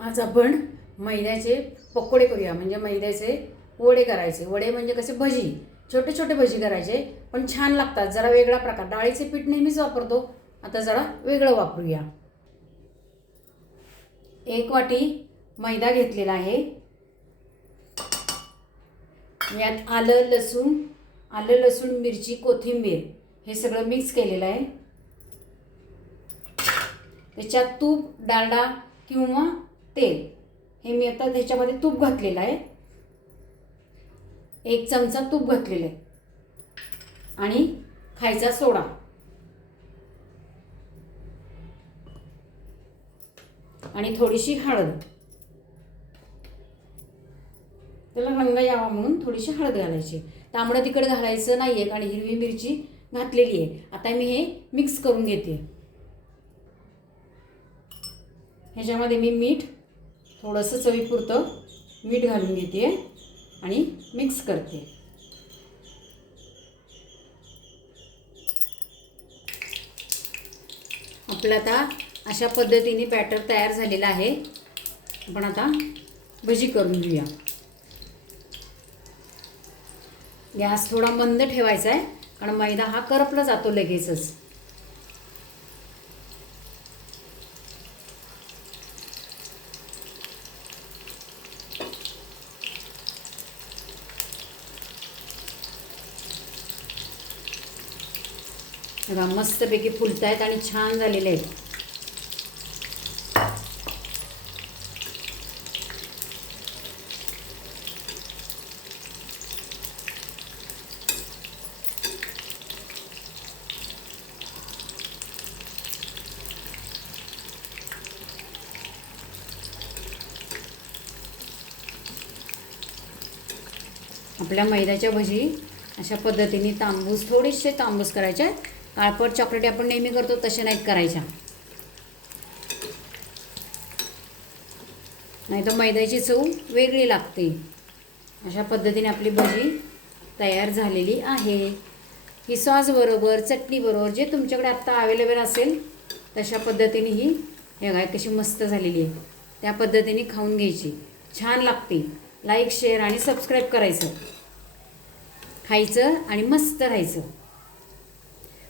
आज आपण मैद्याचे पकोडे करूया. म्हणजे मैद्याचे वडे करायचे. वडे म्हणजे कसे? भजी. छोटे छोटे भजी करायचे पण छान लागतात. जरा वेगळा प्रकार. डाळीचे पीठ नेहमीच वापरतो. आता जरा वेगळं वापरूया. एक वाटी मैदा घेतलेला आहे. यात आलं लसूण आलं लसूण मिरची कोथिंबीर हे सगळं मिक्स केलेलं आहे. त्याच्यात तूप डालडा किंवा तेल. हे मी आता त्याच्यामध्ये तूप घातलेलं आहे. एक चमचा तूप घातलेलं आहे. आणि खायचा सोडा. आणि थोडीशी हळद. त्याला रंग यावा म्हणून थोडीशी हळद घालायची. तांबडं तिकडं घालायचं नाही आहे आणि हिरवी मिरची घातलेली आहे. आता मी हे मिक्स करून घेते. ह्याच्यामध्ये मी मीठ थोडंसं चवीपुरतं मीठ घालून घेते आणि मिक्स करते. आपलं आता अशा पद्धतीने बॅटर तयार झालेलं आहे. आपण आता भजी करून घेऊया. गॅस थोडा मंद ठेवायचा आहे कारण मैदा हा करपला जातो लगेचच. बघा मस्तपैकी फुलत आहेत आणि छान झालेले आहेत. आपल्या मैद्याच्या भजी अशा पद्धतीने तांबूस थोडेसे तांबूस करायचे आहेत. काळपट चॉकलेटी आपण नेहमी करतो तसे नाहीत करायच्या. नाही तर मैद्याची चव वेगळी लागते. अशा पद्धतीने आपली भजी तयार झालेली आहे. ही सॉसबरोबर चटणीबरोबर जे तुमच्याकडे आत्ता अवेलेबल असेल तशा पद्धतीने ही हे गाय कशी मस्त झालेली आहे. त्या पद्धतीने खाऊन घ्यायची. छान लागते. लाईक शेअर आणि सबस्क्राईब करायचं. खायचं आणि मस्त राहायचं.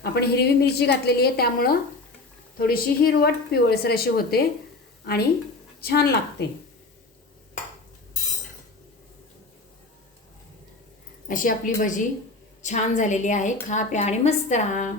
आपण हिरवी मिरची घातलेली आहे त्यामुळं थोडीशी हिरवट पिवळसर अशी होते आणि छान लागते. अशी आपली भजी छान झालेली आहे. खा प्या आणि मस्त राहा.